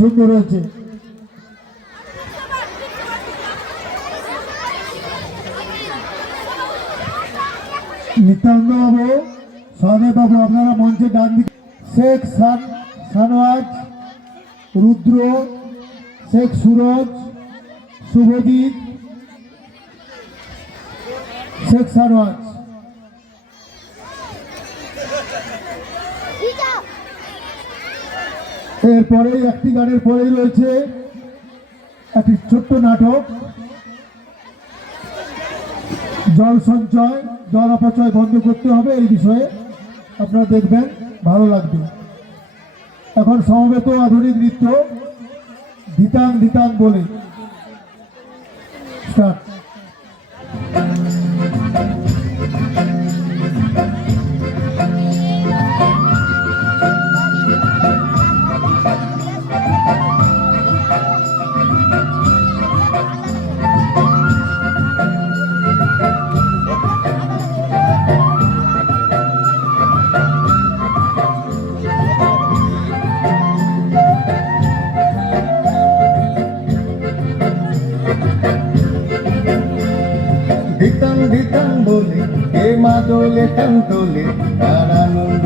সুন্দর হয়েছে। নিত্যানন্দ বাবু, সহদেব বাবু, আপনারা মঞ্চে ডান দিকে। শেখ সানওয়াজ, রুদ্র, শেখ সুরজ, শুভজিৎ, শেখ সানওয়াজ। এরপরেই একটি গানের পরেই রয়েছে একটি ছোট্ট নাটক, জল সঞ্চয়, জল অপচয় বন্ধ করতে হবে, এই বিষয়ে আপনারা দেখবেন, ভালো লাগবে। এখন সমবেত আধুনিক নৃত্য ধিতাং ধিতাং বলে স্টার্ট। ধিতাং ধিতাং বলে কে মা দোলে টান তোলে, তার আনন্দ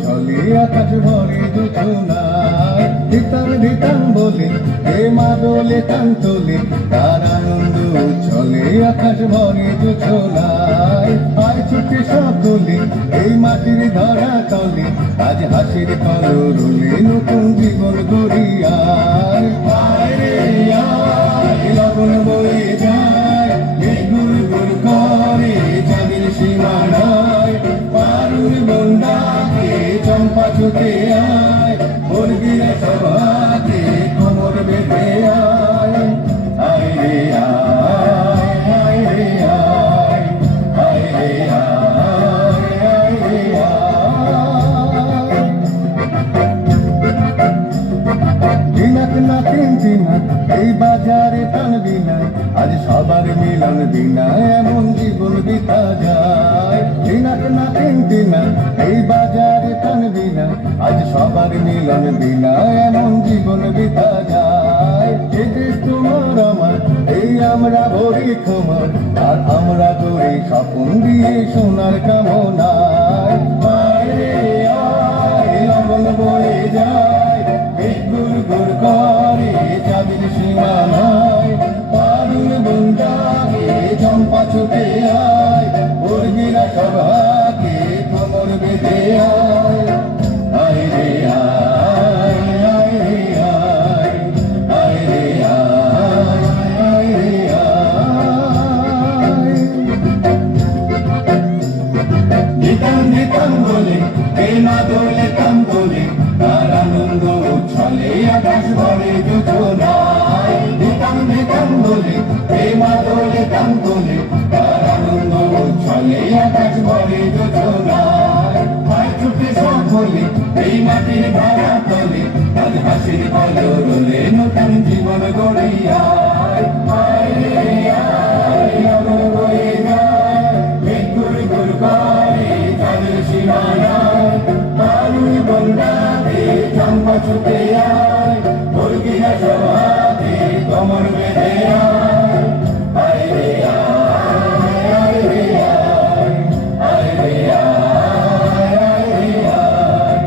ছলে আকাশ ভরে জোছনায়। ধিতাং ধিতাং বলে কে মা দোলে টান তোলে, তার আনন্দ ছলে আকাশ ভরে জোছনায়। আয় ছুটে সকলে এই মাটির ধরা তলে, আজ হাসির কলরলে নতুন জীবন গড়িয়ায়। আয় রে আয়, লগন বয়ে যায়, গুল গুল করে চাঁদের সীমানায়। পারুর বন্দাকে চম্পা ছুটে আয়, মুরগিরা সবাকে কোমর বেঁধে আয়। আয় রে আয়, আয় রে আয়, আয় রে আয়, আয় রে আয়। দিনাক না তিন দিনাক এই বাজারে টানবি না, আজ সবার মিলন বিনা এমন জীবন বিতা যায়। দিনাক না তিন দিনাক এই বাজারে টানবি না, আজ সবার মিলন বিনা এমন জীবন বিতা যায়। এ দেশ তোমার আমার, এই আমরা ভরি তোমার, আর আমরা গড়ি স্বপ্ন দিয়ে সোনার কামনায়। আয় রে আয়, লগন বয়ে যায়, গুল গুল করে চাঁদের সীমানায়। পারুল বন্দাকে চম্পা ছুটে আয়, মুরগিরা সবাকে কোমর বেঁধে আয়। আয় রে আয়, আয় রে আয়, আয় রে আয়, আয় রে আয়। ধিতাং ধিতাং বলে কে মা দোলে টান তোলে, তার আনন্দ ছলে আকাশ ভরে জোছনায়। ধিতাং ধিতাং বলে কে মা দোলে টান তোলে, তার আনন্দ ছলে আকাশ ভরে জোছনায়। আয় ছুটে সকলে এই মাটির ধরা তলে, আজ হাসির কলরলে নতুন জীবন গড়িয়ায়। আয় রে আয়, লগন বয়ে যায়, গুল গুল করে চাঁদের সীমানায়। পারুল বন্দাকে চম্পা ছুটে আয়, মুরগিরা সবাকে কোমর বেঁধে আয়। আয় রে আয়, আয় রে আয়, আয় রে আয়, আয় রে আয়,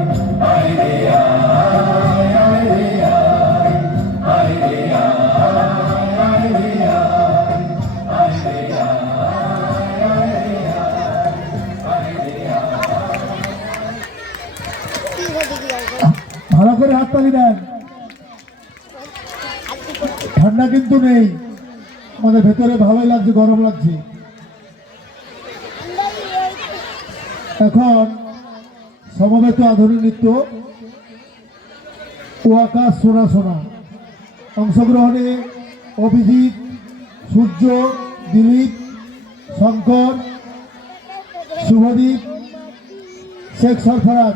আয় রে আয়, আয় রে আয়, আয় রে আয়, আয় রে আয়, আয় রে ভালো করে হাততালি দেন। ঠান্ডা কিন্তু নেই, আমাদের ভেতরে ভালোই লাগছে, গরম লাগছে। এখন সমবেত আধুনিক নৃত্য ও আকাশ সোনা সোনা, অংশগ্রহণে অভিজিৎ, সূর্য, দিলীপ, শঙ্কর, শুভদীপ, শেখ সরফরাজ।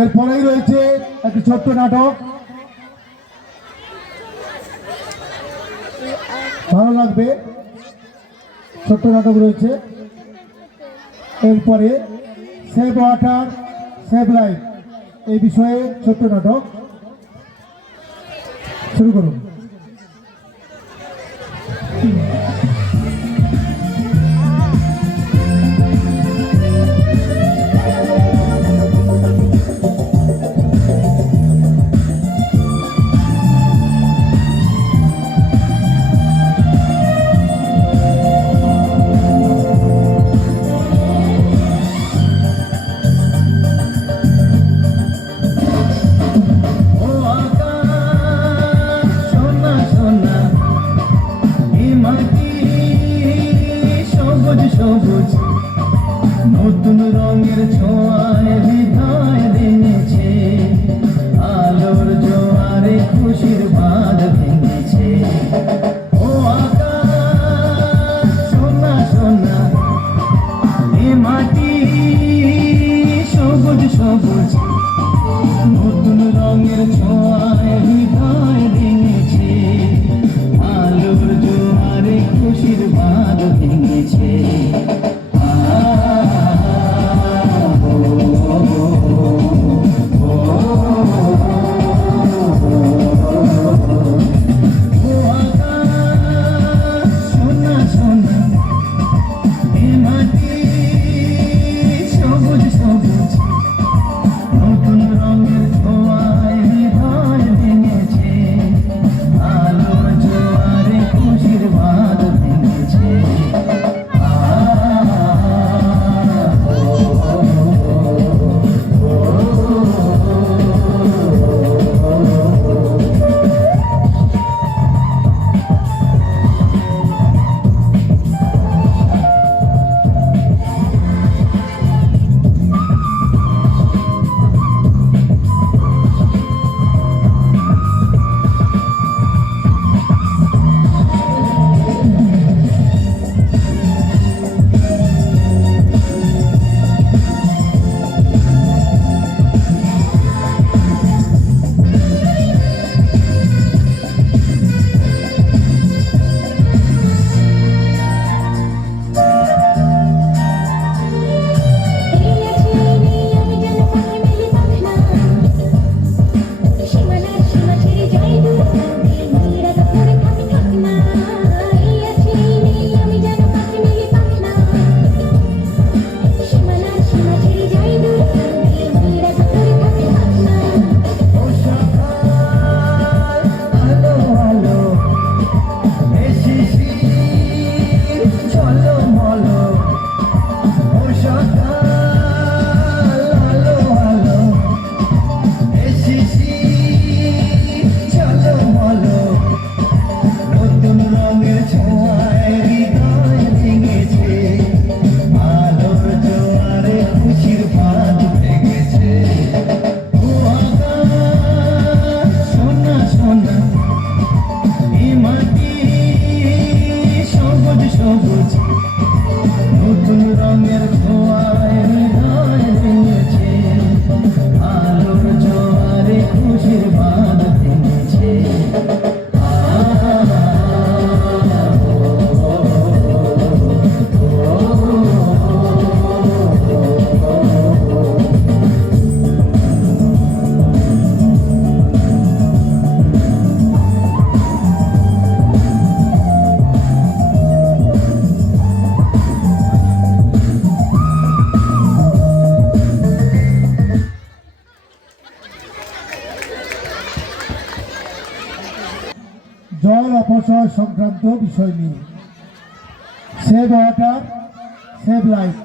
এরপরেই রয়েছে একটি ছোট্ট নাটক, ভালো লাগবে, ছোট্ট নাটক রয়েছে। এরপরে সেভ ওয়াটার সেভ লাইফ এই বিষয়ে ছোট্ট নাটক। শুরু করুন। ও আকাশ সোনা সোনা, এই মাটি সবুজ সবুজ, নতুন রঙের ছোঁয়ায় হৃদয় ভেঙেছে, আলোর জোয়ারে খুশির বাঁধ ভেঙেছে। ও আকাশ সোনা সোনা, এই মাটি সবুজ সবুজ, নতুন রঙের ছোঁয়ায় হৃদয় ভেঙেছে, আলোর জোয়ারে খুশির বাঁধ ভেঙেছে। সোনা সোনা, এই মাটি সবুজ সবুজ, নতুন রঙের ছোঁয়ায় হৃদয় ভেঙেছে, আলোর জোয়ারে খুশির বাঁধ ভেঙেছে। সবুজ, নতুন রঙের ছোঁয়ায় হৃদয় ভেঙেছে, আলোর জোয়ারে খুশির বাঁধ ভেঙেছে। জল অপচয় সংক্রান্ত বিষয় নিয়ে সেভ ওয়াটার সেভ লাইফ।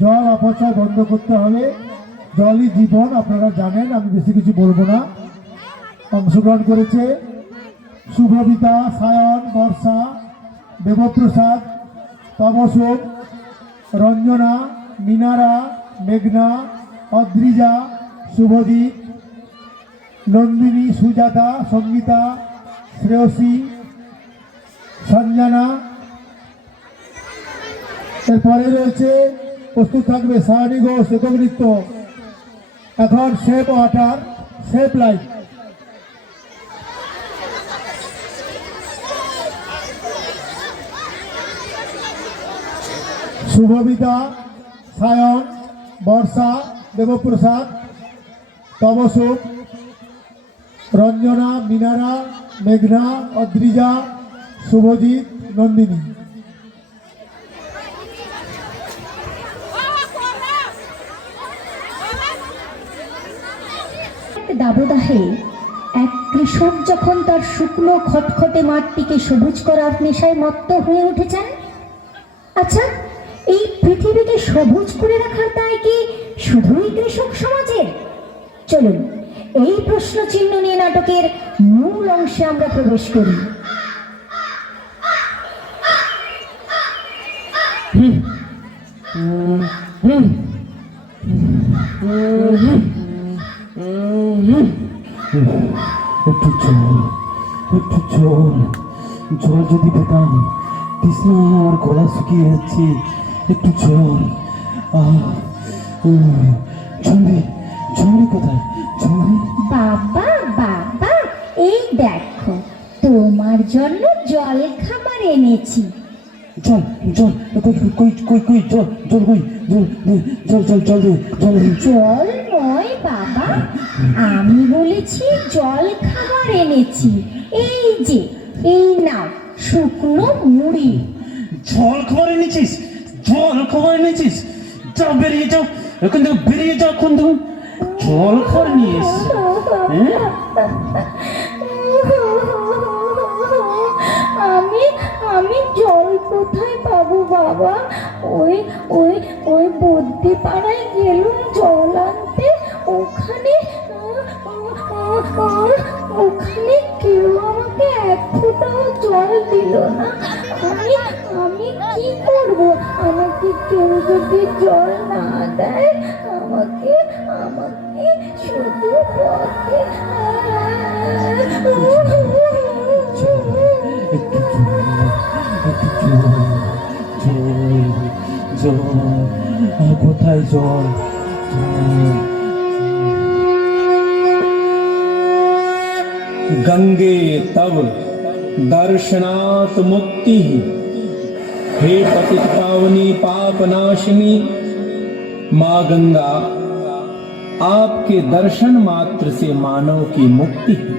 জল অপচয় বন্ধ করতে হবে, জলই জীবন, আপনারা জানেন, আমি বেশি কিছু বলবো না। অংশগ্রহণ করেছে শুভবিতা, সায়ন, বর্ষা, দেবপ্রসাদ, তমসোম, রঞ্জনা, মিনারা, মেঘনা, অদ্রিজা, শুভদীপ, নন্দিনী, সুজাতা, সঙ্গীতা, শ্রেয়সী, সঞ্জনা। এরপরে রয়েছে প্রস্তুত থাকবে সায়নী ঘোষ, একক নৃত্য। এখন save water save life. Shubhobita, Sayan, Barsha, Debprasad, তমসোম, রঞ্জনা, মিনারা, মেঘনা, অদ্রিজা, শুভজিৎ, নন্দিনী। দাবদাহে এক কৃষক যখন তার শুকনো খটখটে মাঠটিকে সবুজ করার নেশায় মত্ত হয়ে উঠেছেন। আচ্ছা, এই পৃথিবীকে সবুজ করে রাখার দায় কি শুধুই কৃষক সমাজের? চলুন এই প্রশ্ন চিহ্ন নিয়ে নাটকের মূল অংশে আমরা প্রবেশ করি। একটু জল, একটু জল, জল যদি পেতাম। তৃষ্ণায় আমার গলা শুকিয়ে যাচ্ছে, একটু জল। ঝুমরি, ঝুমরি কোথায়? ঝুমরি বাবা বাবা, এই দেখো তোমার জন্য জল খাবার এনেছি। জল, জল, কই কই কই কই জল, জল কই, জল, জল জল জল জল জল নয় বাবা, আমি বলেছি জল খাবার এনেছি। এই যে, এই নাও শুকনো মুড়ি। জল খাবার এনেছিস? জল খাবার এনেছিস? যাও, বেরিয়ে যাও এখান থেকে, বেরিয়ে যাও এখন থেকে। জল খাবার নিয়ে এসছি। আমি আমি জল কোথায় পাবো বাবা? ওই ওই ওই বদ্যি পাড়ায় গেলুম জল আনতে, ওখানে ওখানে কেউ আমাকে এক ফোঁটাও জল দিল না। আমি আমি কি করব? আমাকে কেউ যদি জল না দেয়, আমাকে আমাকে শুধু পথে একটু জল, একটু জল, জল, জল, কোথায় জল? गंगे तब दर्शनात् मुक्ति, हे पतित पावनी पाप नाशिनी माँ गंगा, आपके दर्शन मात्र से मानव की मुक्ति है।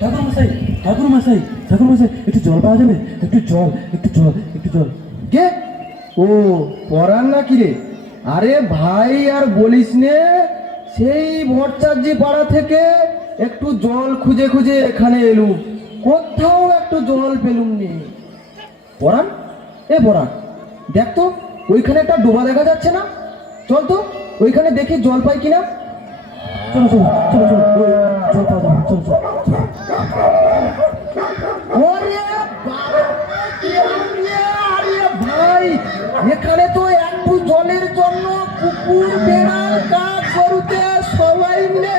ঠাকুর মশাই, ঠাকুর মশাই, ঠাকুর মশাই, একটু জল পাওয়া যাবে? একটু জল, একটু জল, একটু জল। কে? ও পরান নাকি রে? আরে ভাই আর বলিস নে, সেই ভট্টাচার্য পাড়া থেকে একটু জল খুঁজে খুঁজে এখানে এলুম, কোথাও একটু জল পেলুম নি। পরান, এ পরান, দেখ তো ওইখানে একটা ডোবা দেখা যাচ্ছে না? চল তো ওইখানে দেখি জল পাই কিনা। চলো চলো চলো চলো, ওই জল পাওয়া যাবে, চলো চলো চলো। ওরে বাবা, আরে ভাই, এখানে তো একটু জলের জন্য কুকুর, বেড়াল, কাক, গরুতে সবাই মিলে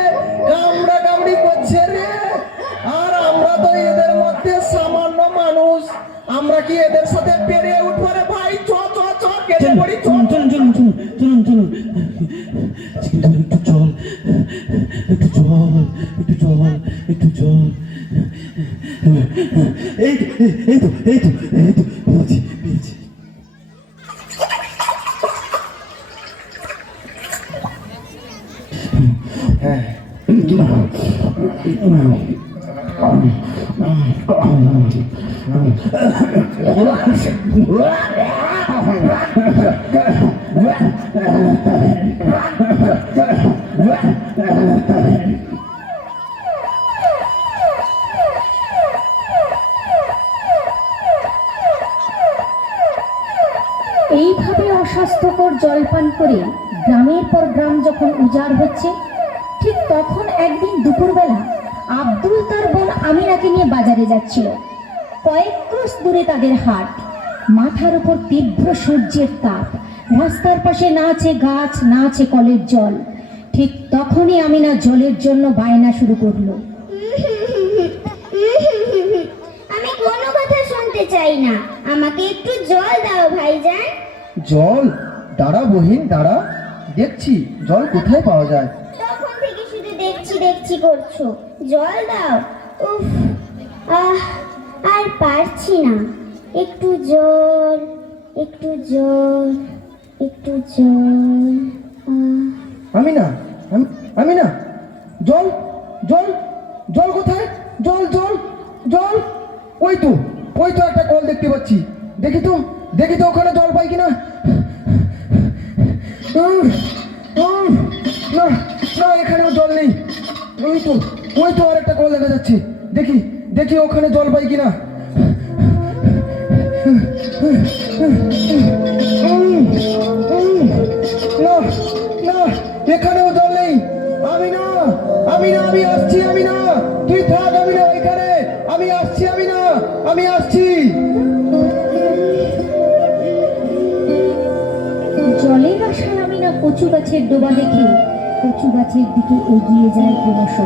কামড়া কামড়ি করছে রে। আর আমরা তো এদের মধ্যে সামান্য মানুষ, আমরা কি এদের সাথে পেরে উঠবো রে ভাই? চ চ চ, কেটে পড়ি, চ। চলুন চলুন চলুন চলুন চলুন, একটু জল, একটু জল, একটু জল, একটু জল। এই তো এই তো এই তো এই তো, পেয়েছি পেয়েছি। এইভাবে অস্বাস্থ্যকর জলপান করে গ্রামের পর গ্রাম যখন উজাড় হচ্ছে, ঠিক তখন একদিন দুপুরবেলা আব্দুল তার বোন আমিনাকে নিয়ে বাজারে যাচ্ছিল। কয়েক ক্রোশ দূরে তাদের হাট, মাথার উপর তীব্র সূর্যের তাপ, রাস্তার পাশে না আছে গাছ, না আছে কলের জল। ঠিক তখনই আমিনা জলের জন্য বায়না শুরু করলো। আমি কোনো কথা শুনতে চাই না, আমাকে একটু জল দাও ভাইজান। জল? দাঁড়া বহিন দাঁড়া, দেখছি জল কোথায় পাওয়া যায়। তখন থেকে শুধু দেখছি দেখছি করছো, জল দাও। উফ, আর পারছি না, একটু জল, একটু জল, একটু জল। আমি না, আমি না, জল জল জল কোথায়? জল জল জল, ওই তো একটা কল দেখতে পাচ্ছি। দেখি তো ওখানে জল পাই কিনা। না না, এখানেও জল নেই। ওই তো আর একটা কল দেখা যাচ্ছে। দেখি ওখানে জল পাই কিনা। না না, এখানেও জল নেই। আমি আসছি। তুই থাক, আমি না এখানে। আমি আসছি। জলের আশায় আমিনা কচু গাছের ডোবা দেখে কচু গাছের দিকে এগিয়ে যায় ক্রমশ।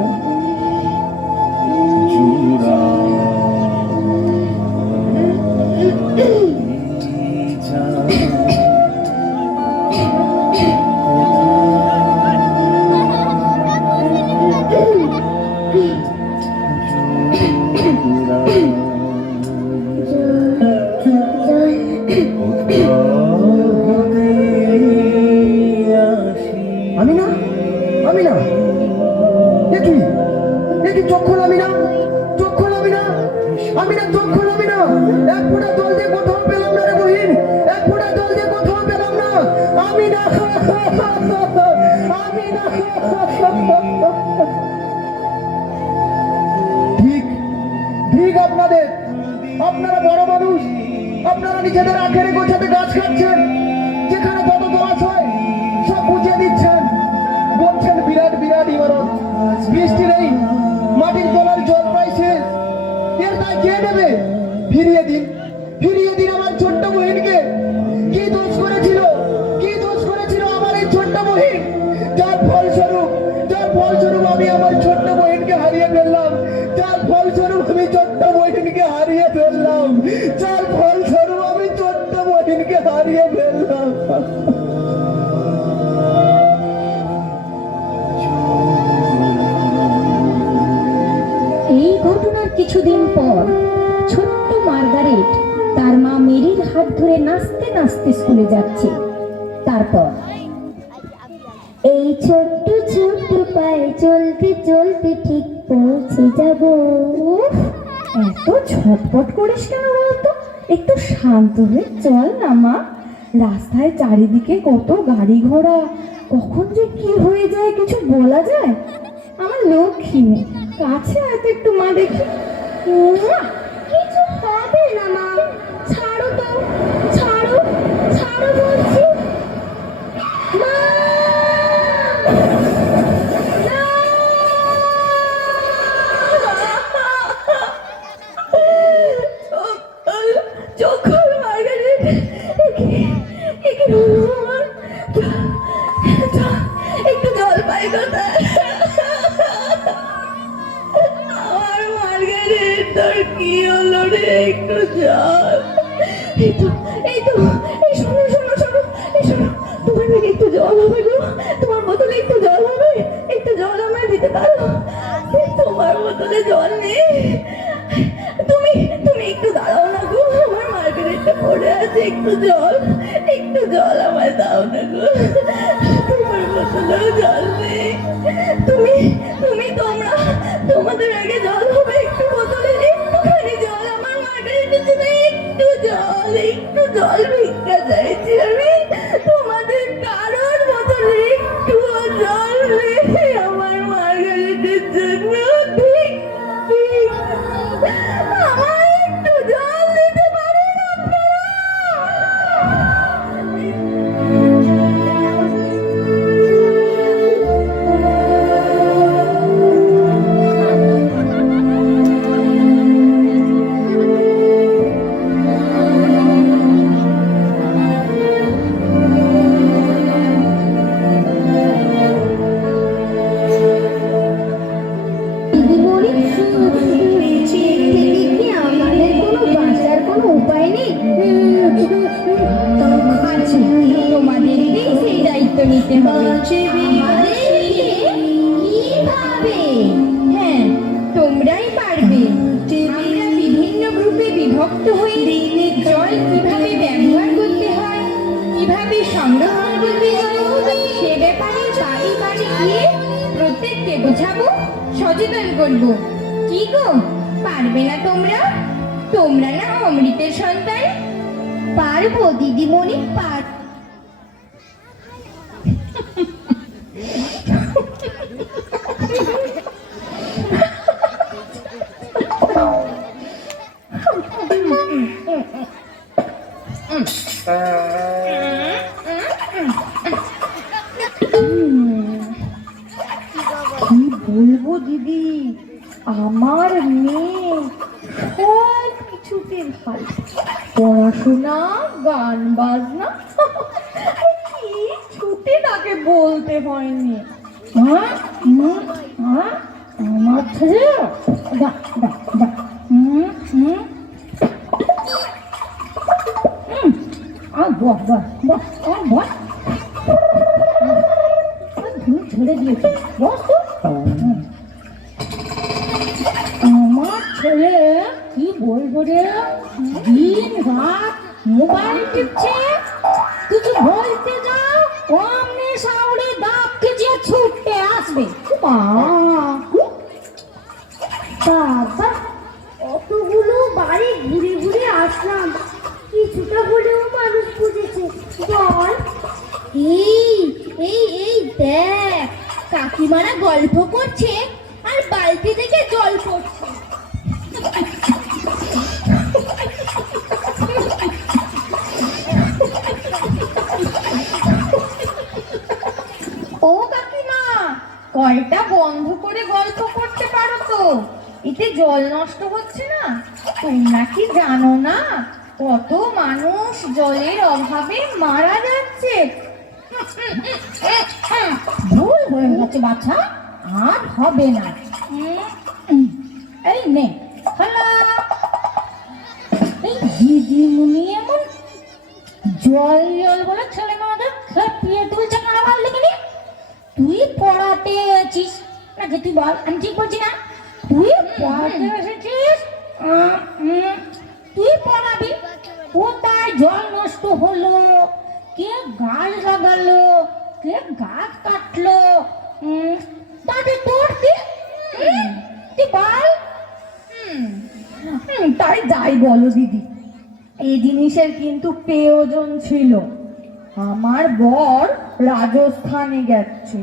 আমিনা, দেখি চোখ খোল আমিনা। এক ফোঁটা জল দিয়ে কোথাও পেলাম না রে বহিন। আমিনা। ঠিক আপনারা বড় মানুষ, আপনারা নিজেদের আখেরে গোছাতে গাছ কাটছেন, যেখানে যত জলাশয় সব বুঝিয়ে দিচ্ছেন, বলছেন বিরাট ইমারত। বৃষ্টি নেই, মাটির তলার জল প্রায় শেষ, এর দায় কে নেবে? ফিরিয়ে দিন আমার ছোট্ট বহিনকে। কি দোষ করেছিল আমার এই ছোট্ট বহিন, যার ফলস্বরূপ আমি আমার ছোট্ট বহিনকে হারিয়ে ফেললাম। এই ঘটনার কিছুদিন পর ছোট্ট মার্গারেট তার মা মেরির হাত ধরে নাচতে নাচতে স্কুলে যাচ্ছে। তারপর এই ছোট্ট পায়ে চলতে ঠিক পৌঁছে যাব। এত ছটপট করিস কেন বলতো? একটু শান্ত হয়ে চল না মা। রাস্তায় চারিদিকে কত গাড়ি ঘোড়া, কখন যে কি হয়ে যায় কিছু বলা যায়? আমার লক্ষ্মী মেয়ে, কাছে আয় তো একটু মা, দেখি। কিছু হবে না মা, ছাড়ো বলছি। মা! চোখল মার্গারেট, একে হলো আমার। একটু জল পাই কোথায়? আমার মার্গারেট, তোর কি হলো রে? একটু জল। এই শোনো, তোমার নাকি একটু জল হবে গো? তোমার বোতলে একটু জল হবে? একটু জল আমায় দিতে পারো? তোমার বোতলে জল নেই? তুমি একটু দাঁড়াও না গো, আমার মার্গারেটটা পড়ে আছে। একটু জল আমায় দাও না গো, তোমার বোতলেও জল নেই। তোমাদের আগে জল হবে, একটু বোতলে একটুখানি জল আমার মার্গারেটের জন্য। একটু জল ভিক্ষা চাইছি আমি, তোমাদের কারোর বোতলে একটু জল নেই আমার মার্গারেটের জন্য। ঠিক আমায় একটু জল দিতে পারেন আপনারা? আমাদের কোনো বাঁচার কোনো উপায় নেই? আছে, তোমাদেরকেই সেই দায়িত্ব নিতে হবে। কিভাবে? হ্যাঁ, তোমরাই পারবে। আমরা বিভিন্ন গ্রুপে বিভক্ত হয়ে জল কিভাবে ব্যবহার করতে হয়, কিভাবে সংরক্ষণ করতে হয়, সে ব্যাপারে বাড়ি গিয়ে প্রত্যেককে বোঝাবো করব। কি গো, পারবে না তোমরা? তোমরা না অমৃতের সন্তান। পারবো দিদিমণি, পার কি বলবো দিদি, আমার মেয়ে সব কিছুতে ভালো, পড়াশোনা, গান বাজনা কিছুতে তাকে বলতে হয়নি। হ্যাঁ, হ্যাঁ, আমার ছেলে দা দা দা বাহ বাহ বাহ, বাহ ছেড়ে দিয়েছে, বস তো। আমার ছেলে কি বলবো রে, দিন রাত মোবাইল টিপছে, কিছু বলতে যাও অমনি সাউরে দাঁত কেজিয়ে ছুটতে আসবে। বাবা, অতগুলো বাড়ি ঘুরে ঘুরে আসলাম, কিছুটা হলেও মানুষ বুঝেছে। বল, এই এই এই দেখ, কাকিমারা গল্প করছে আর বালতি থেকে জল পড়ছে। ও কাকিমা, কলটা বন্ধ করে গল্প করতে পারো তো, এতে জল নষ্ট হচ্ছে না? তোমরা কি জানো না কত মানুষ জলের অভাবে মারা যাচ্ছে? ভুল হয়ে গেছে বাচ্চা, আর হবে না। এই নে হ্যালো, এই দিদিমণি এমন জল জল বলে ছেলে মেয়েদের খেপিয়ে তুলছে কেন ভালো লেগে? তুই পড়াতে আছিস নাকি? তুই বল, আমি ঠিক বলছি না? তুই পড়াতে এসেছিস, তুই পড়াবি। কোথায় জল নষ্ট হলো, কে গাছ লাগালো, কে গাছ কাটলো, তাতে তোর কি? তুই বল। তাই যাই বলো দিদি, এই জিনিসের কিন্তু প্রয়োজন ছিল। আমার বর রাজস্থানে গেছে,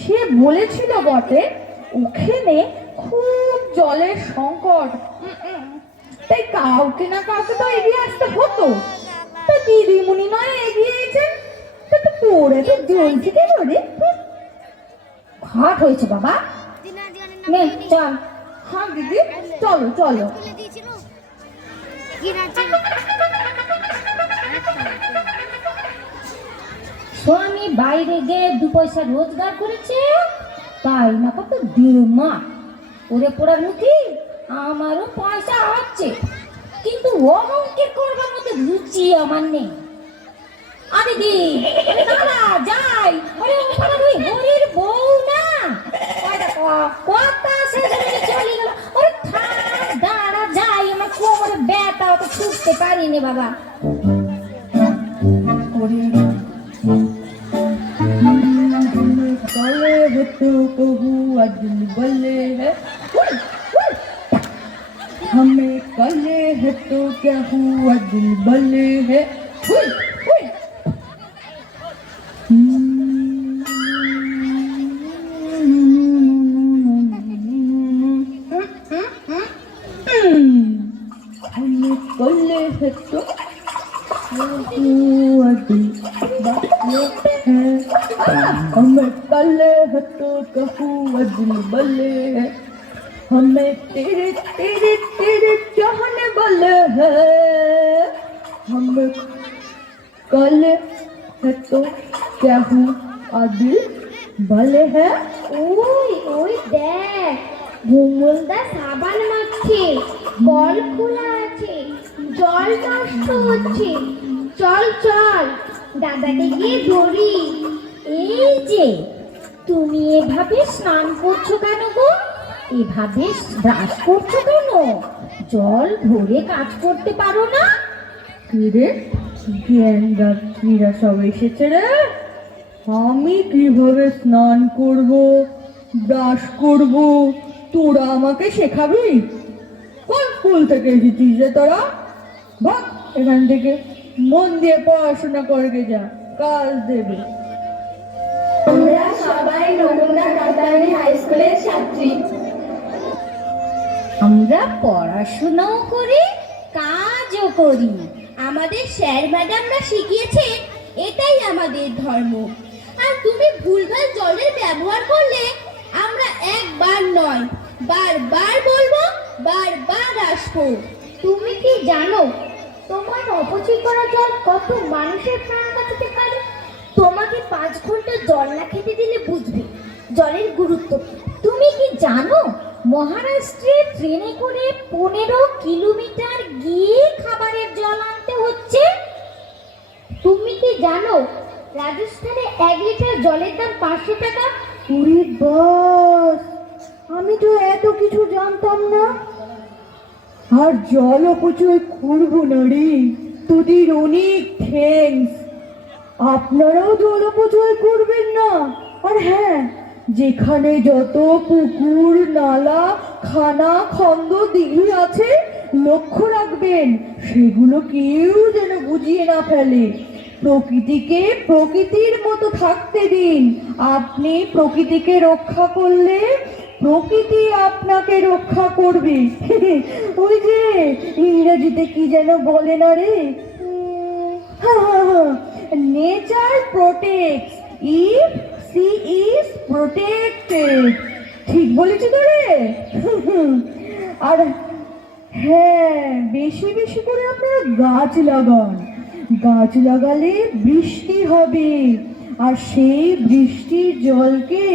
সে বলেছিল বটে ওখানে খুব জলের সংকট, তাই কাউকে না কাউকে তো এগিয়ে আসতে হতো। তা দিদিমণি নয় এগিয়েছেন, তা তো তোরে তো জ্বলছি কেন রে? ঘাট হয়েছে বাবা, নে চল। হ্যাঁ দিদি, চলো চলো। স্বামী বাইরে গিয়ে 2 পয়সা রোজগার করেছে, তাই না কত মা ওরে পড়ার মুখে আমারও পয়সা আছে, কিন্তু অহংকার করবার মতো রুচি আমার নেই। আরে দি দাদা যাই, আরে ওই হরির বউ না, কথা শেষে চলে গেল। ওরে থাক, দাঁড়া যাই, আমার কোমরে ব্যথা, অত ছুটতে পারিনি বাবা। काले हाथों को हुआ दिल बले है, हमें काले हाथों क्या हुआ दिल बले है। हमें काले हाथों हुआ दिल बले है, हमें काले हाथों का हुआ दिल बले है, हमें तेरे तेरे तेरे चाहने वाले हैं, हमें काले हाथों क्या हुआ दिल बले है। ওই ওই দেখ, ভুমলদা সাবান মাখছে, কল খোলা আছে, জল নষ্ট হচ্ছে। চল চল, দাদাকে গিয়ে ধরি। এই যে তুমি এভাবে স্নান করছো কেন গো? এভাবে ব্রাশ করছো কেন? জল ভরে কাজ করতে পারো না? রে জ্ঞানদাত্রীরা সব এসেছে রে, আমি কিভাবে স্নান করব, ব্রাশ করব, তোরা আমাকে শেখাবি? কোন স্কুল থেকে এসেছিস রে তোরা? ভাগ এখান থেকে, মন দিয়ে পড়াশোনা করবে, যা কাজ দেবে। আমরা সবাই নমুনা কাতারি হাই স্কুলের ছাত্রী। আমরা পড়াশোনাও করি, কাজও করি। আমাদের স্যার ম্যাডামরা শিখিয়েছে এটাই আমাদের ধর্ম। আর তুমি ভুলভাল জলের ব্যবহার করলে আমরা একবার নয় বারবার বলবো, বারবার আসবো। তুমি কি জানো তোমার অপচয় করা জল কত মানুষের প্রাণ বাঁচাতে পারে? তোমাকে 5 ঘন্টা জল না খেতে দিলে বুঝবে জলের গুরুত্ব কি। তুমি কি জানো মহারাষ্ট্রে ট্রেনে করে 15 কিলোমিটার গিয়ে খাবারের জল আনতে হচ্ছে? তুমি কি জানো রাজস্থানে 1 লিটার জলের দাম 500 টাকা? ওরে বাস, আমি তো এত কিছু জানতাম না। আর জল অপচয় করবো না রে, তোদের অনেক থ্যাঙ্কস। আপনারাও জল অপচয় করবেন না। আর হ্যাঁ, যেখানে যত পুকুর, নালা, খানা, খন্দ, দিঘি আছে লক্ষ্য রাখবেন সেগুলো কেউ যেন বুঝিয়ে না ফেলে। প্রকৃতিকে প্রকৃতির মতো থাকতে দিন। আপনি প্রকৃতিকে রক্ষা করলে প্রকৃতি আপনাকে রক্ষা করবে। ওই যে ইংরেজিতে কি যেন বলে না রে, nature protects if she is protected. ঠিক বলেছি তো রে? আর হ্যাঁ, বেশি বেশি করে আপনারা গাছ লাগান। গাছ লাগালে বৃষ্টি হবে, আর সেই বৃষ্টির জলকে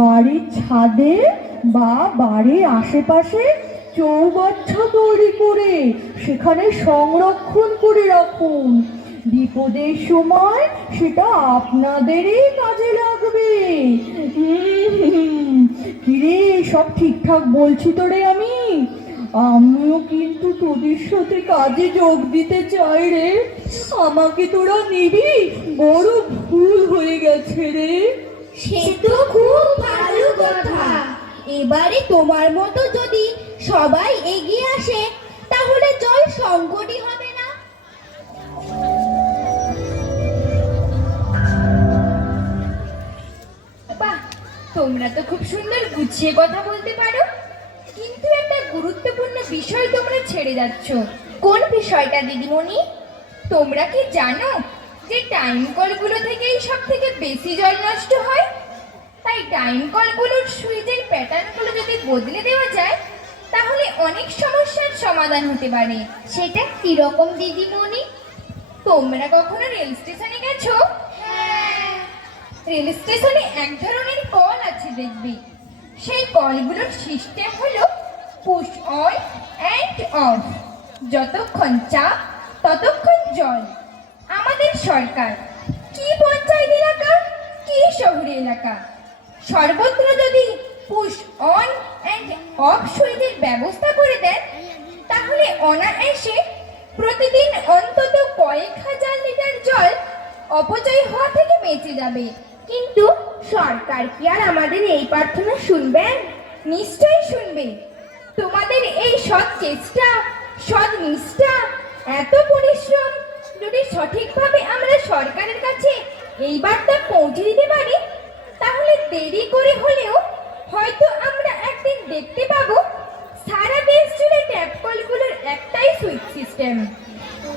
বাড়ির ছাদে বা বাড়ির আশেপাশে চৌবাচ্চা তৈরি করে সেখানে সংরক্ষণ করে রাখুন। বিপদের সময় সেটা আপনাদেরই কাজে লাগবে। কিরে, সব ঠিকঠাক বলছি তো রে? আমিও কিন্তু তোদের সাথে কাজে যোগ দিতে চাই রে। আমাকে তোরা নিবি? বড় ভুল হয়ে গেছে রে। সে তো খুব ভালো কথা। এবারে তোমার মতো যদি সবাই এগিয়ে আসে তাহলে জল সংকটই হবে না। বাহ, তোমরা তো খুব সুন্দর গুছিয়ে কথা বলতে পারো, কিন্তু একটা গুরুত্বপূর্ণ বিষয় তোমরা ছেড়ে যাচ্ছ। কোন বিষয়টা দিদিমণি? তোমরা কি জানো যে টাইম কলগুলো থেকেই সব থেকে বেশি জল নষ্ট হয়? তাই টাইম কলগুলোর সুইচের প্যাটার্নগুলো যদি বদলে দেওয়া যায় তাহলে অনেক সমস্যার সমাধান হতে পারে। সেটা কিরকম দিদিমণি? তোমরা কখনো রেল স্টেশনে গেছো? হ্যাঁ। রেল স্টেশনে এক ধরনের কল আছে দেখবে। সেই কলগুলোর সিস্টেম হলো পুশ অন অ্যান্ড অফ। যতক্ষণ চাপ ততক্ষণ জল। আমাদের সরকার কি পঞ্চায়েত এলাকা কি শহর এলাকা, সর্বত্র যদি পুশ অন অ্যান্ড অফ সুইচের ব্যবস্থা করে দেন তাহলে অনায়াসে প্রতিদিন অন্তত কয়েক হাজার লিটার জল অপচয় হওয়া থেকে বেঁচে যাবে। কিন্তু সরকার কি আর আমাদের এই প্রার্থনা শুনবেন? নিশ্চয়ই শুনবে। তোমাদের এই সৎ চেষ্টা, সৎ নিষ্ঠা, এত পরিশ্রম যদি সঠিকভাবে আমরা সরকারের কাছে এই বার্তা পৌঁছে দিতে পারি তাহলে দেরি করে হলেও হয়তো আমরা একদিন দেখতে পাবো সারা দেশ জুড়ে ট্যাপ কলগুলোর একটাই switch system,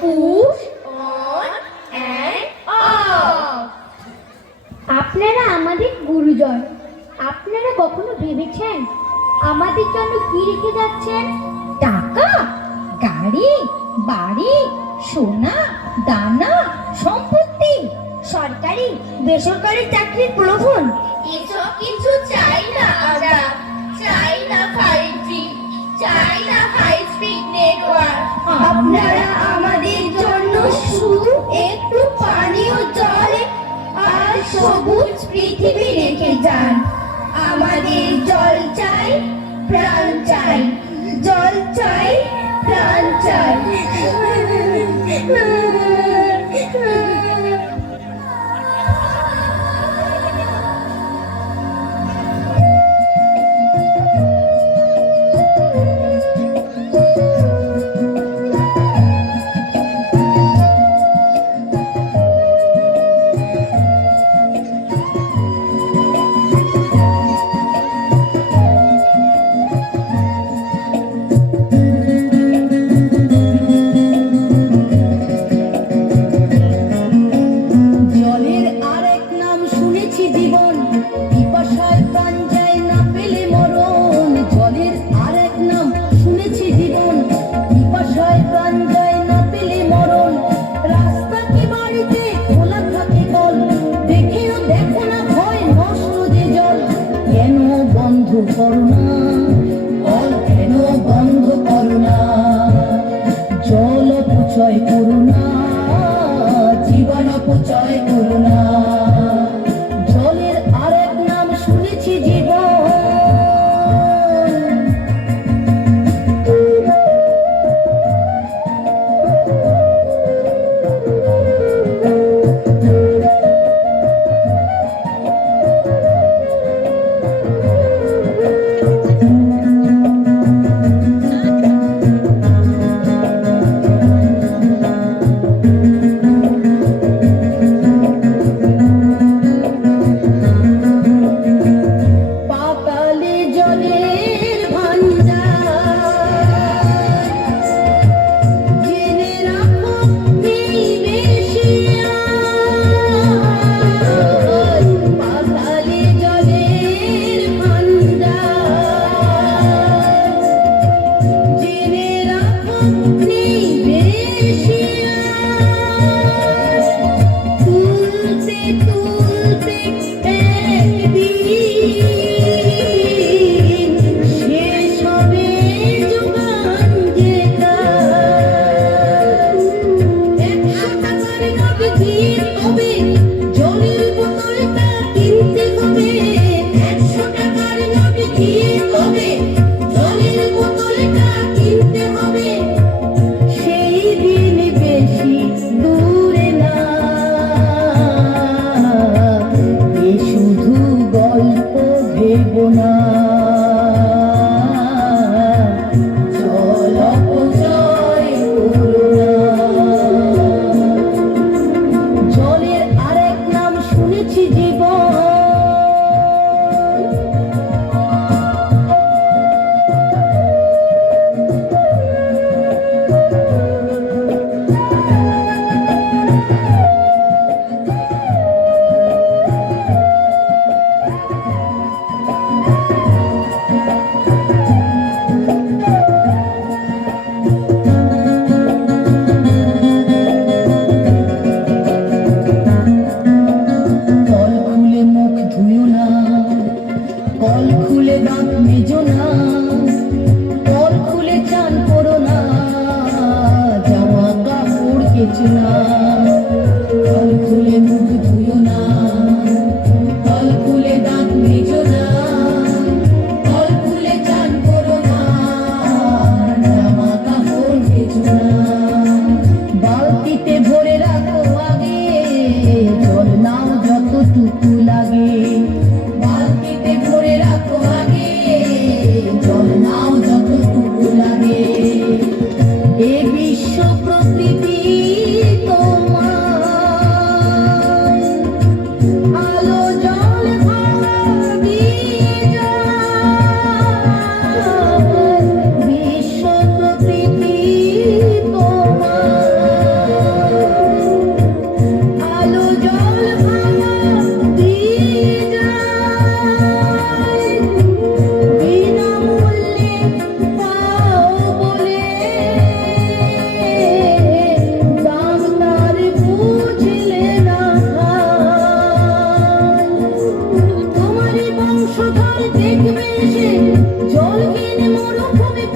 push on and of. আপনারা আমাদের গুরুজন। আপনারা কখনো ভেবেছেন আমাদের জন্য কি রেখে যাচ্ছেন? টাকা, গাড়ি, বাড়ি, সোনা, দানা, সম্পত্তি, সরকারি বেসরকারি চাকরির প্রলোভন? এসব কিছু চাই না আমরা। চাই না 5G, চাই না হাই স্পিড নেটওয়ার্ক। আপনারা আমাদের জন্য শুধু একটু পানীয় জল আর সবুজ পৃথিবী রেখে যান। আমাদের জল চাই, প্রাণ চাই। জল চাই, প্রাণ চাই।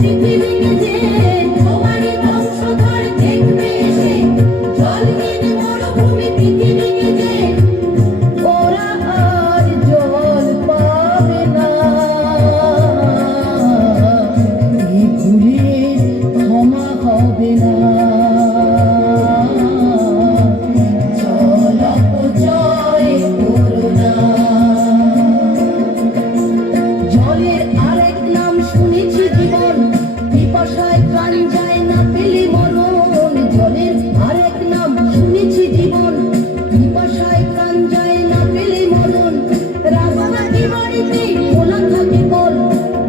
পৃথিবীকে যে তোমারই বংশধর দেখবে এসে, জলহীন মরুভূমি পৃথিবীকে যে ওরা আর জল পাবে না। এই ভুলের ক্ষমা হবে না। জল অপচয় করো না। জলের আরেক নাম শুনেছি জীবন, পিপাসায় প্রাণ যায় না পেলে মরণ। জলের আরেক নাম শুনেছি জীবন, পিপাসায় প্রাণ যায় না পেলে মরণ। রাস্তাটি বাড়িতে খোলা থাকে কল,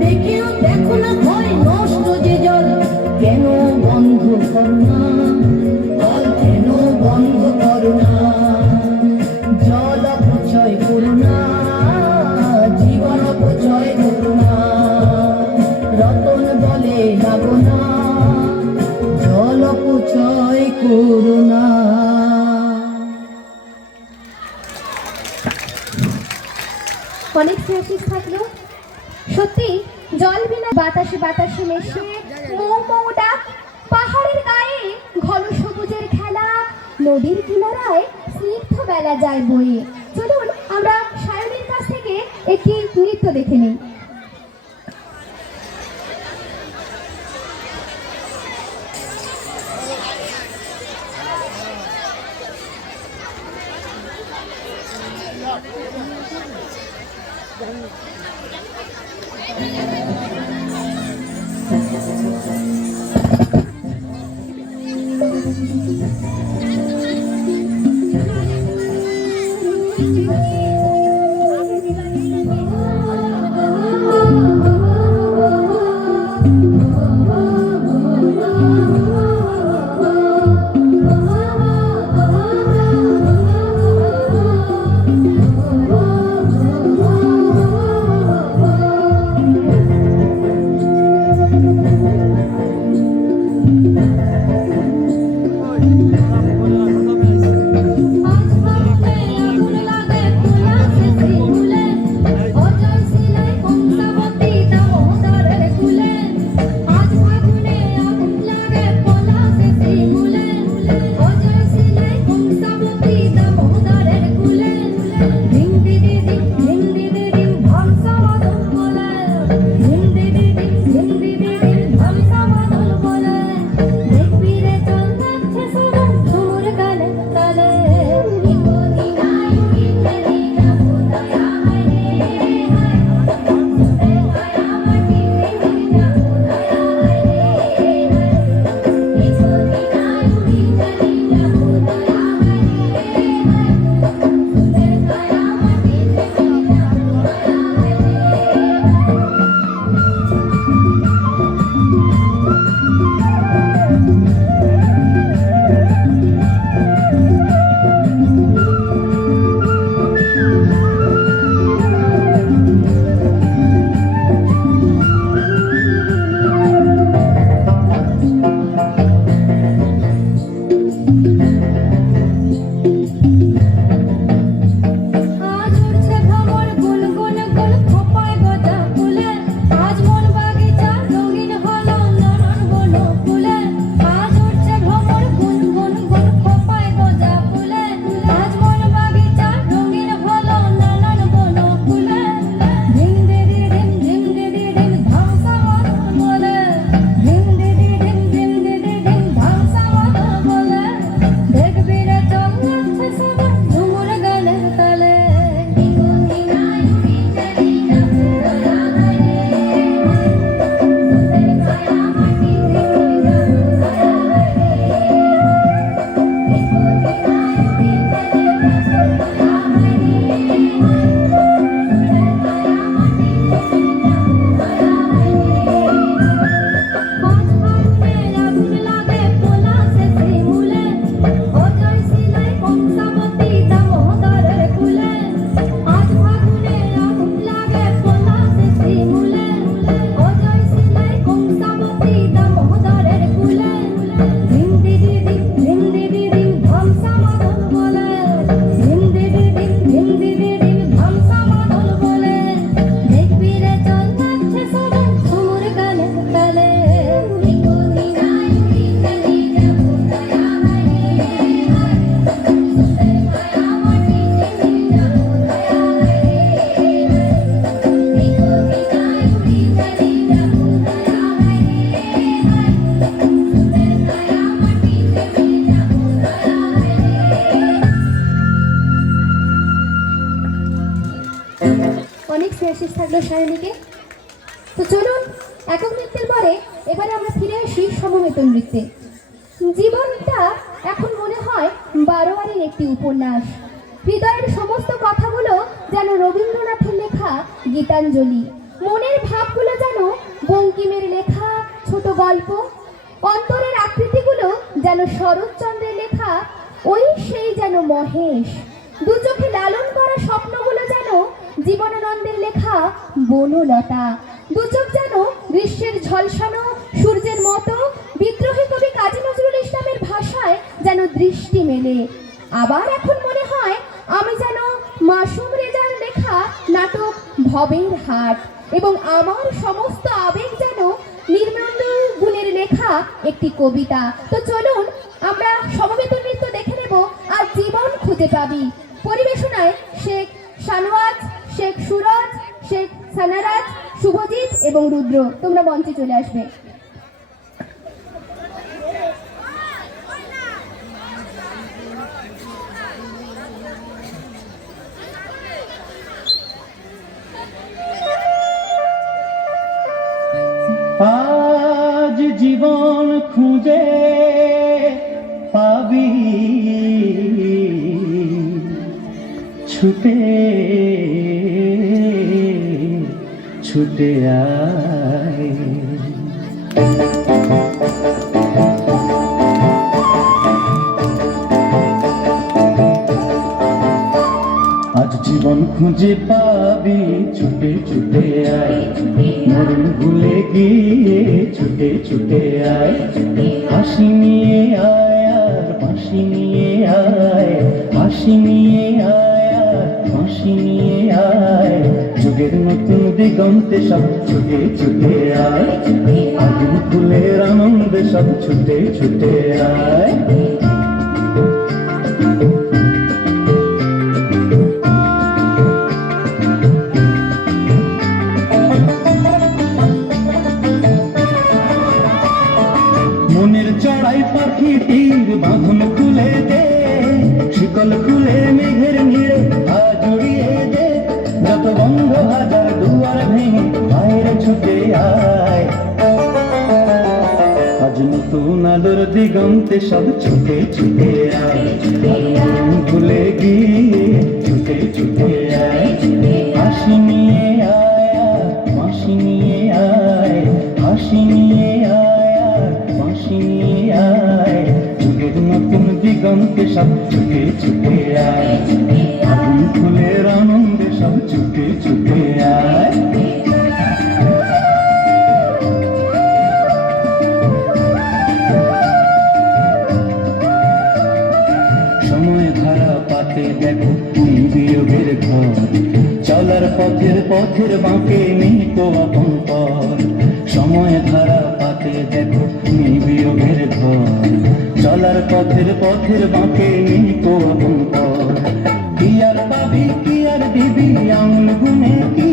দেখেও দেখো না হয় নষ্ট যে জল। কেন বন্ধ করো না কল, কেন বন্ধ করো না? জল অপচয় করো না, জীবন অপচয় করো না। রতন বলে লাগো না, জল অপচয় করো না। অনেক শেষ থাকলো। সত্যি জল বিনা বাতাসে বাতাসে মেশে মৌ মৌ ডাক, পাহাড়ের গায়ে ঘন সবুজের খেলা, নদীর কিনারায় স্নিগ্ধ বেলা যায় বয়ে। চলুন আমরা সায়নীর কাছ থেকে একটি নৃত্য দেখে নিই। লাগলো সায়নীকে। তো চলুন একক নৃত্যের পরে এবারে আমরা ফিরে আসি সমবেত নৃত্যে। জীবনটা এখন মনে হয় বারোয়ারির একটি উপন্যাস। হৃদয়ের সমস্ত কথাগুলো যেন রবীন্দ্রনাথের লেখা গীতাঞ্জলি, মনের ভাবগুলো যেন বঙ্কিমের লেখা ছোট গল্প, অন্তরের আকৃতিগুলো যেন শরৎচন্দ্রের লেখা ওই সেই যেন মহেশ, দু চোখে লালন করা স্বপ্নগুলো যেন জীবনানন্দের লেখা বনলতা, দু চোখ যেন গ্রীষ্মের ঝলসানো সূর্যের মতো, বিদ্রোহী কবি কাজী নজরুল ইসলামের ভাষায় যেন দৃষ্টি মেলে। আবার এখন মনে হয় আমি যেন মাসুম রেজার লেখা নাটক ভবের হাট, এবং আমার সমস্ত আবেগ যেন নির্মলেন্দু গুণের লেখা একটি কবিতা। তো চলুন আমরা সমবেত নৃত্য দেখে নেব আর জীবন খুঁজে পাবি। পরিবেশনায় শেখ শানওয়াজ, শেখ সুরজ, শেখ সানারাজ, শুভজিৎ এবং রুদ্র। তোমরা মঞ্চে চলে আসবে। আজ জীবন খুঁজে পাবি, ছুটে ছুটে আয়। আজ জীবন খুঁজে পাবি, ছুটে ছুটে আয়, মরণ ভুলে গিয়ে ছুটে ছুটে আয়। হাসি নিয়ে আয় আর বাঁশি নিয়ে আয়, হাসি নিয়ে আয় আর বাঁশি নিয়ে আয়। যুগের নতুন দিগন্তে সব ছুটে ছুটে আয়, আগুন ফুলের আনন্দে সব ছুটে ছুটে আয়। মনের চড়াই পাখিটির বাঁধন খুলে দে, শিকল খুলে মেঘের নিড়ে আজ উড়িয়ে দে। যত বন্ধ হাজার দুয়ার ভেঙে বাইরে ছুটে আয়, আজ নতুন আলোর দিগন্তে সব ছুটে ছুটে আয়। মন ভুলে গিয়ে ছুটে ছুটে আয়, হাসি নিয়ে আয় আর বাঁশি নিয়ে আয়, হাসি নিয়ে আয় আর বাঁশি নিয়ে আয়। যুগের নতুন দিগন্তে সব ছুটে ছুটে আয়, আগুন ফুলের আনন্দে সব ছুটে ছুটে আয়। সময় ধারা পাতে দেখো বিয়োগের ঘর, চলার পথের পথের বাঁকে নেই তো আপন পর। সময় ধারা পাতে দেখো বিয়োগের ঘর, চলার পথের পথের বাঁকে নেই তো আপন পর। কি আর পাবি কি আর দিবি আঙুল গুনে কি,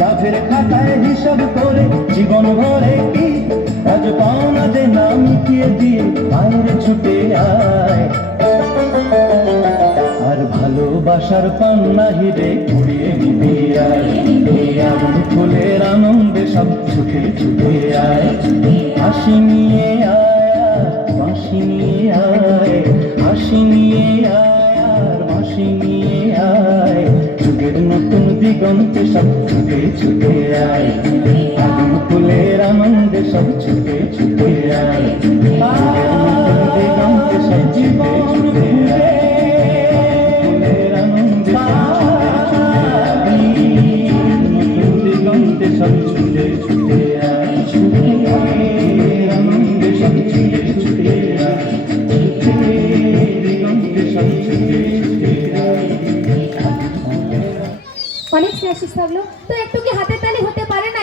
লাভের খাতায় হিসাব করে জীবন ভরে কি। আজ পাওনা দে না মিটিয়ে দিয়ে বাইরে ছুটে আয়, আর ভালোবাসার পান্না হিরে কুড়িয়ে নিবি আয়। এই আগুন ফুলের আনন্দে সব ছুটে ছুটে আয়, হাসি নিয়ে আয় আর বাঁশি নিয়ে আয়, হাসি নিয়ে আয় আর বাঁশি নিয়ে আয়। যুগের নতুন দিগন্তে সব ছুটে ছুটে আয়, আগুন ফুলের আনন্দে সব ছুটে ছুটে আয়। যুগের নতুন দিগন্তে সব ছুটে ছুটে আয়, সব ছুটে ছুটে আয়, ছুটে আনন্দে সব ছুটে ছুটে আয়, ছুটে দিগন্তে সব ছুটে ছুটে আয়। অনেক শেষ থাকলো, তো একটু কি হাতের তালি হতে পারে না?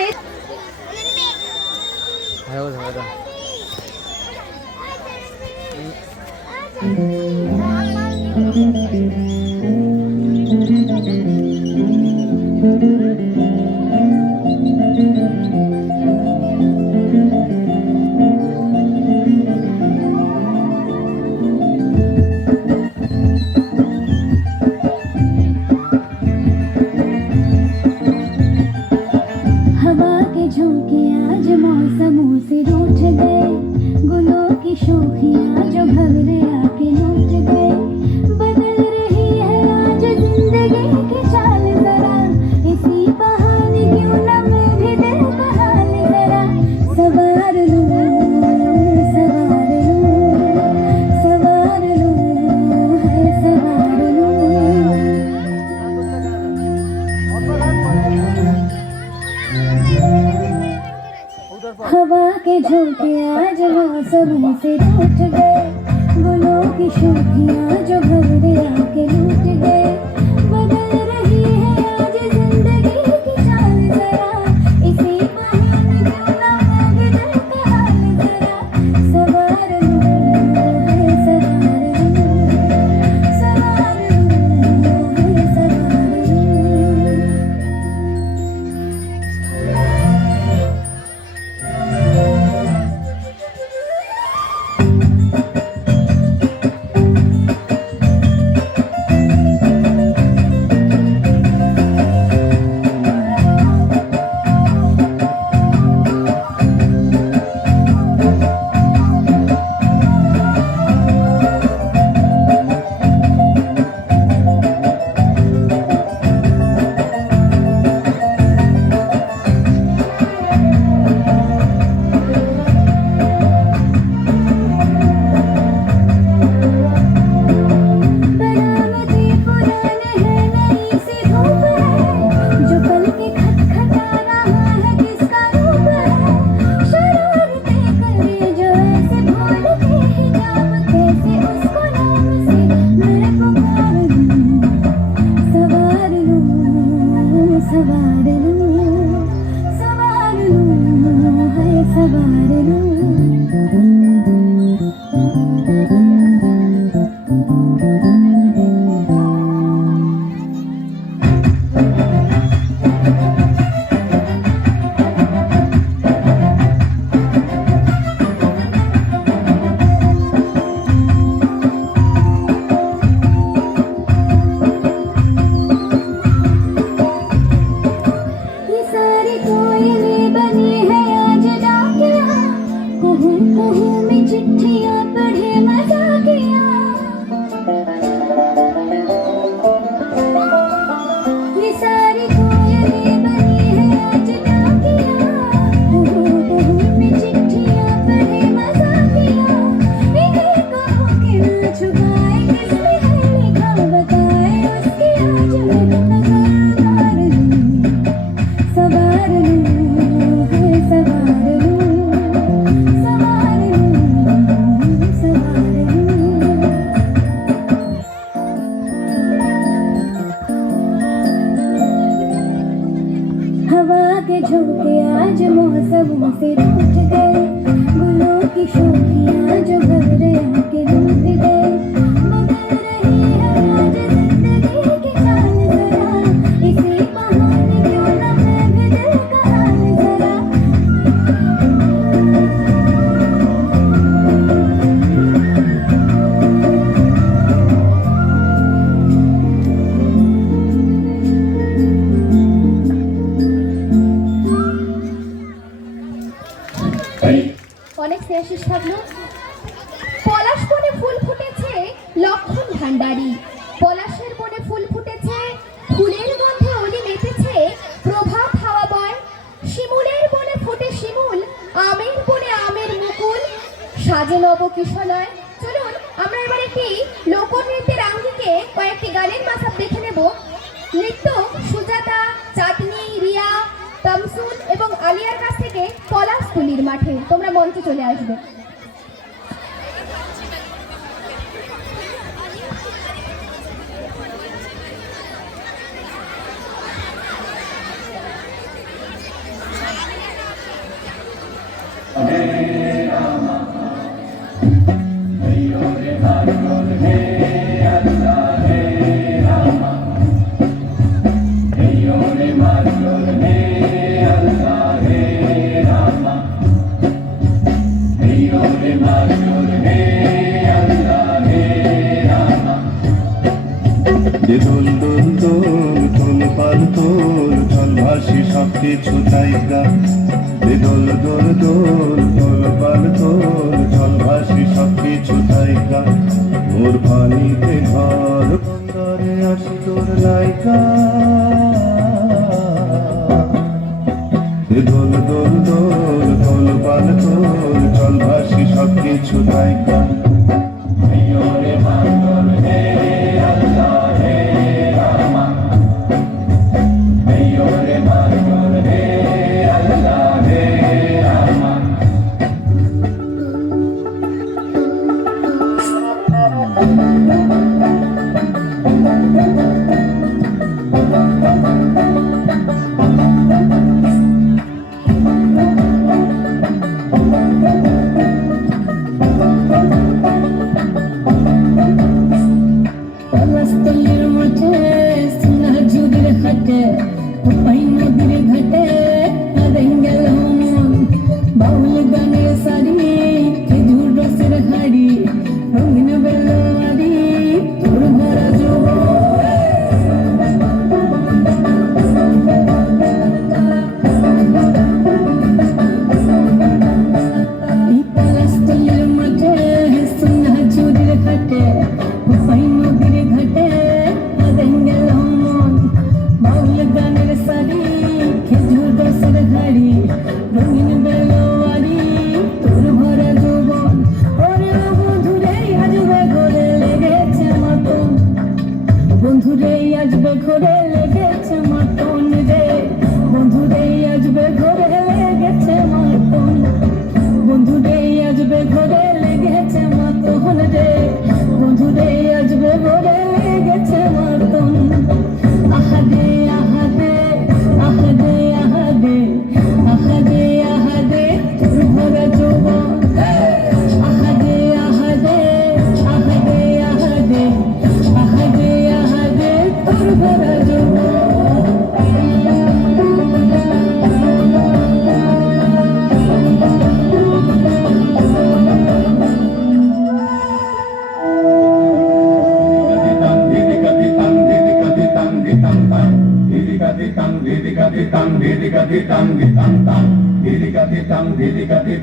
हवा के झोंके आज मौसम से रूठ गए, गुलों की शोखियाँ जो भंवरे आके लूट गए। बदल रही है आज जिंदगी की चाल जरा, इसी बहाने क्यों ना मैं भी दिल का हाल जरा सवार लूं, सवार लूं, सवार लूं, सवार लूं। बनावटी पुराने हैं नई सी धूप है, जो पल के खटखटा रहा है किसका रूप है। शरारतें करे जो ऐसे भूल के हिजाब, कैसे उसको नाम से मैं पुकार लूं, सवार लूं, सवार लूं, सवार लूं, है सवार लूं। ये सारी कोयलें बनी है आज डाकिया, कुहू कुहू में चिट्ठियाँ पढ़े मजाकिया। ये सारी कोयलें बनी है आज डाकिया, कुहू कुहू में चिट्ठियाँ पढ़े मजाकिया। इन्हें कहो कि ना छुपाए किसने है लिखा बताए, उसकी आज मैं नजर उतार लूं, सवार लूं, है सवार लूं, सवार लूं, सवार लूं। हवा के झोंके आज मौसम से रूठ गए, गुलों की शोखियाँ जो भंवरे आके लूट गए। बदल रही है आज जिंदगी की चाल जरा, इसी बहाने क्यों ना मैं भी दिल का हाल जरा অনেক শেষ থাকলো। পলাশ বনে ফুল ফুটেছে লক্ষণ ভান্ডারী, পলাশের বনে ফুল ফুটেছে ফুলের গন্ধে অলি মেতেছে প্রভাত হাওয়া বয়। শিমুলের বনে ফুটে শিমুল, আমের বনে আমের মুকুল, সাজে নব কিশলয়। চলুন আমরা এবার একটি লোকনৃত্যের আঙ্গিকে কয়েকটি গানের মাসাব দেখে নেব। নৃত্য সুজাতা, চাঁদনি, রিয়া, তামসুন এবং আলিয়ার কাছ থেকে পলাশ তুলির মাঠে। তোমরা মঞ্চে চলে আসবে। যে দোল দোল দোল দোল পাল তোল জল ভাসি সব কিছু জায়গা। যে দোল দোল দোল দোল পাল তোল জল ভাসি সব কিছু জায়গা। মোর পানিতে ঘর বন্দরে আসি তোর নায়িকা। যে দোল দোল দোল দোল পাল তোল জল ভাসি সব কিছু জায়গা।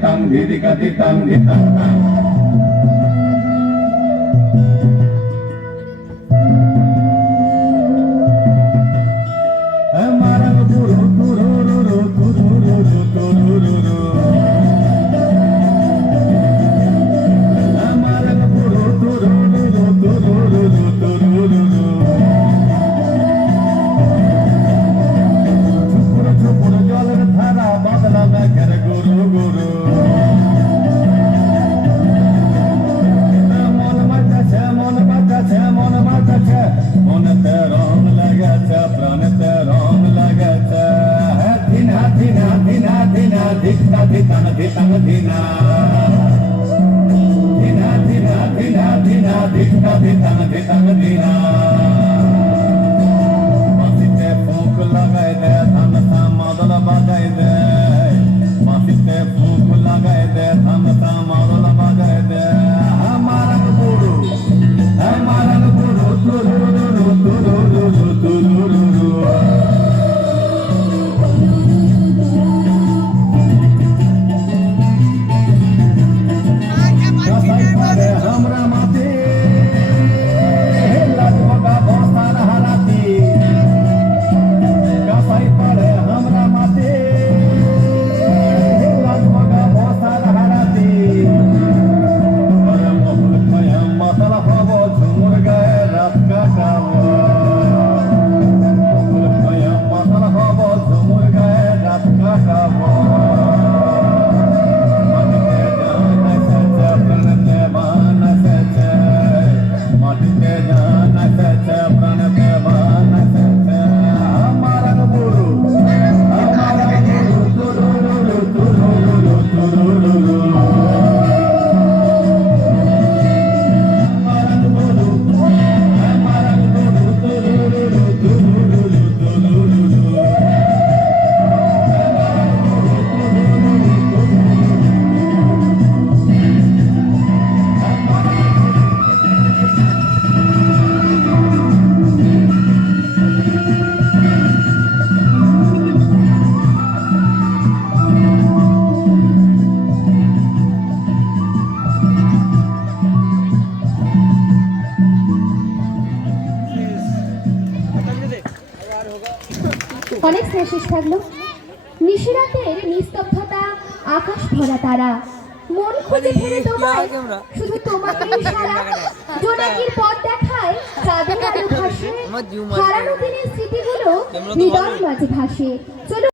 ধিতাং ধিদিকা ধিতাং ধিতাং মারাং পুরু তুরুরুরু তুরুরুরু তুরুরুরু মারাং পুরু তুরুরুরু তুরুরুরু তুরুরুরু ঝুপুর ঝুপুর জলের ধারা বাদলা মেঘের গুরু গুরু মন বাজাচ্ছে মন বাজাচ্ছে মন বাজাচ্ছে মনেতে রং লেগেছে প্রাণেতে রং লেগেছে ধিনা ধিনা ধিনা ধিনা ধিকা ধিতাং ধিতাং ধিনা ধিনা ধিনা ধিনা ধিনা ধিকা ধিতাং ধিতাং ধিনা মাটিতে ফুঁক লাগাই দে ধান সা মাদল বাজাই দে মাটিতে ফুঁক লাগাই দে ধান সা মাদল বাজাই দে মারাং বুড়ু তুরুরুরু তুরুরুরু তুরুরুরু কাসাই পারে हमरा মাতে লাগবগা বসার হারাতি কাসাই পারে हमरा মাতে লাগবগা বসার হারাতি परम भय मतल हब झुमुर गए रात काटाबो भय मतल हब झुमुर गए रात काटाबो माटिते जान सचे प्रणते बान सचे माटिते जान सचे प्रणते बान सचे हमारंग बुरु तुरुरुरु तुरुरुरु तुरुरुरु অনেক শেষ থাকলো। নিশিরাতের নিস্তব্ধতা, আকাশ ভরা তারা, মন খুঁজে ফেরে তোমায়, শুধু তোমাকেই সারা। জোনাকির পথ দেখায়, চাঁদের আলো ভাসে, হারানো দিনের স্মৃতিগুলো হৃদয় মাঝে ভাসে। চলো